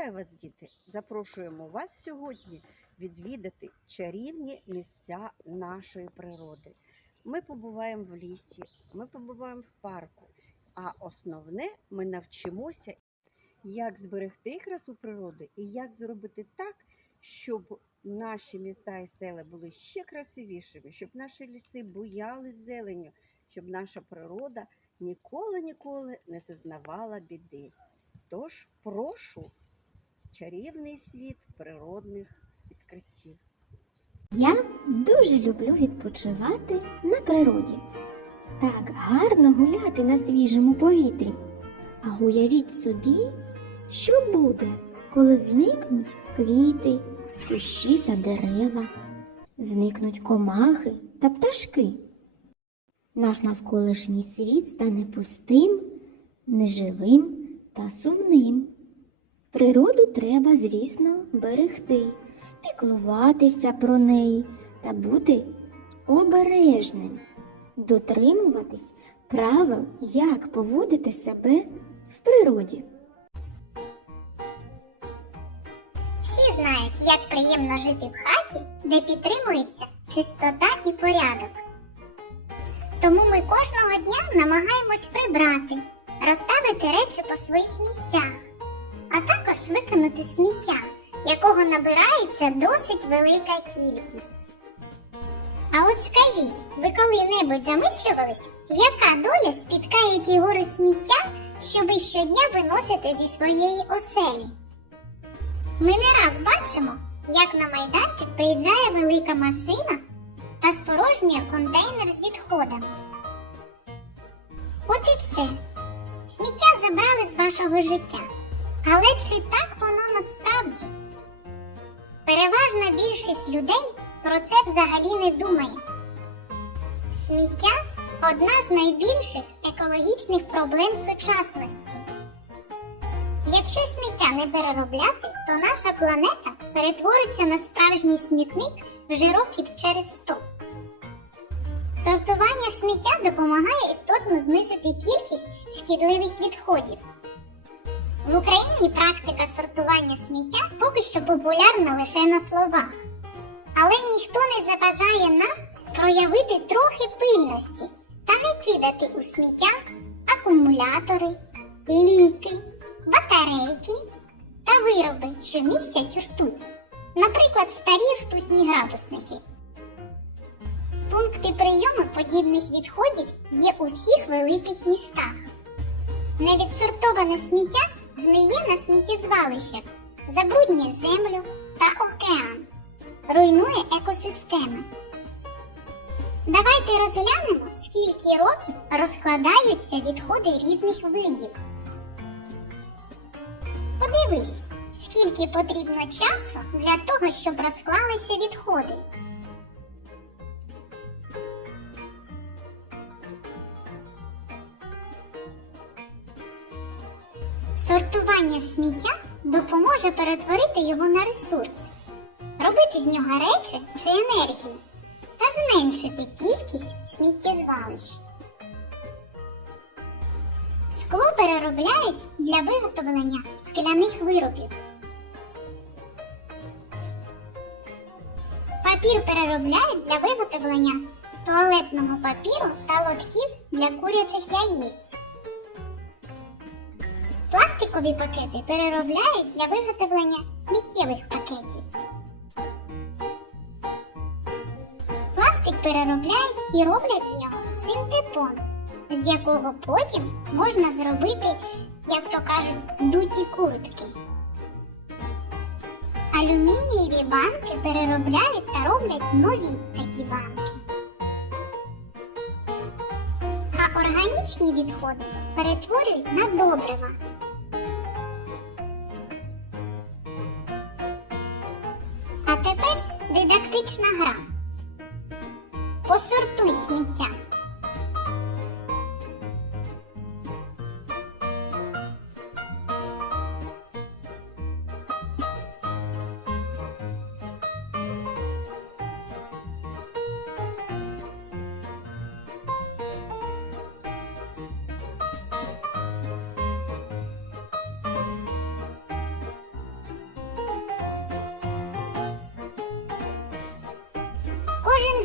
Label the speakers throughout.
Speaker 1: Вітаю вас, діти! Запрошуємо вас сьогодні відвідати чарівні місця нашої природи. Ми побуваємо в лісі, ми побуваємо в парку, а основне ми навчимося, як зберегти красу природи і як зробити так, щоб наші міста і села були ще красивішими, щоб наші ліси буяли зеленню, щоб наша природа ніколи ніколи не зазнавала біди. Тож прошу чарівний світ природних відкриттів.
Speaker 2: Я дуже люблю відпочивати на природі. Так гарно гуляти на свіжому повітрі. А уявіть собі, що буде, коли зникнуть квіти, кущі та дерева, зникнуть комахи та пташки. Наш навколишній світ стане пустим, неживим та сумним. Природу треба, звісно, берегти, піклуватися про неї та бути обережним, дотримуватись правил, як поводити себе в природі.
Speaker 3: Всі знають, як приємно жити в хаті, де підтримується чистота і порядок. Тому ми кожного дня намагаємось прибрати, розставити речі по своїх місцях, а також викинути сміття, якого набирається досить велика кількість. А от скажіть, ви коли-небудь замислювались, яка доля спіткає ті гори сміття, що ви щодня виносите зі своєї оселі? Ми не раз бачимо, як на майданчик приїжджає велика машина та спорожнює контейнер з відходами. От і все. Сміття забрали з вашого життя. Але чи так воно насправді? Переважна більшість людей про це взагалі не думає. Сміття одна з найбільших екологічних проблем сучасності. Якщо сміття не переробляти, то наша планета перетвориться на справжній смітник вже років через 100. Сортування сміття допомагає істотно знизити кількість шкідливих відходів. В Україні практика сортування сміття поки що популярна лише на словах. Але ніхто не заважає нам проявити трохи пильності та не кидати у сміття акумулятори, ліки, батарейки та вироби, що містять ртуть. Наприклад, старі ртутні градусники. Пункти прийому подібних відходів є у всіх великих містах. Невідсортоване сміття гниє на сміттєзвалищах, забруднює землю та океан, руйнує екосистеми. Давайте розглянемо, скільки років розкладаються відходи різних видів. Подивись, скільки потрібно часу для того, щоб розклалися відходи. Сортування сміття допоможе перетворити його на ресурс, робити з нього речі чи енергію та зменшити кількість сміттєзвалищ. Скло переробляють для виготовлення скляних виробів. Папір переробляють для виготовлення туалетного папіру та лотків для курячих яєць. Пластикові пакети переробляють для виготовлення сміттєвих пакетів. Пластик переробляють і роблять з нього синтепон, з якого потім можна зробити, як то кажуть, дуті куртки. Алюмінієві банки переробляють та роблять нові такі банки. А органічні відходи перетворюють на добрива. А тепер дидактична гра. Посортуй сміття.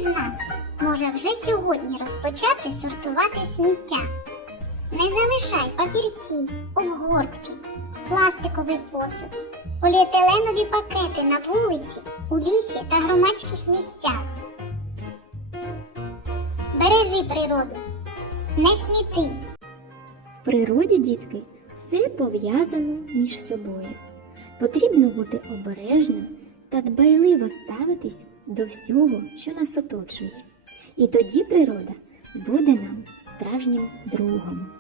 Speaker 3: Із нас може вже сьогодні розпочати сортувати сміття. Не залишай папірці, обгортки, пластиковий посуд, поліетиленові пакети на вулиці, у лісі та громадських місцях. Бережи природу, не сміти.
Speaker 2: В природі, дітки, все пов'язано між собою. Потрібно бути обережним та дбайливо ставитись до всього, що нас оточує. І тоді природа буде нам справжнім другом.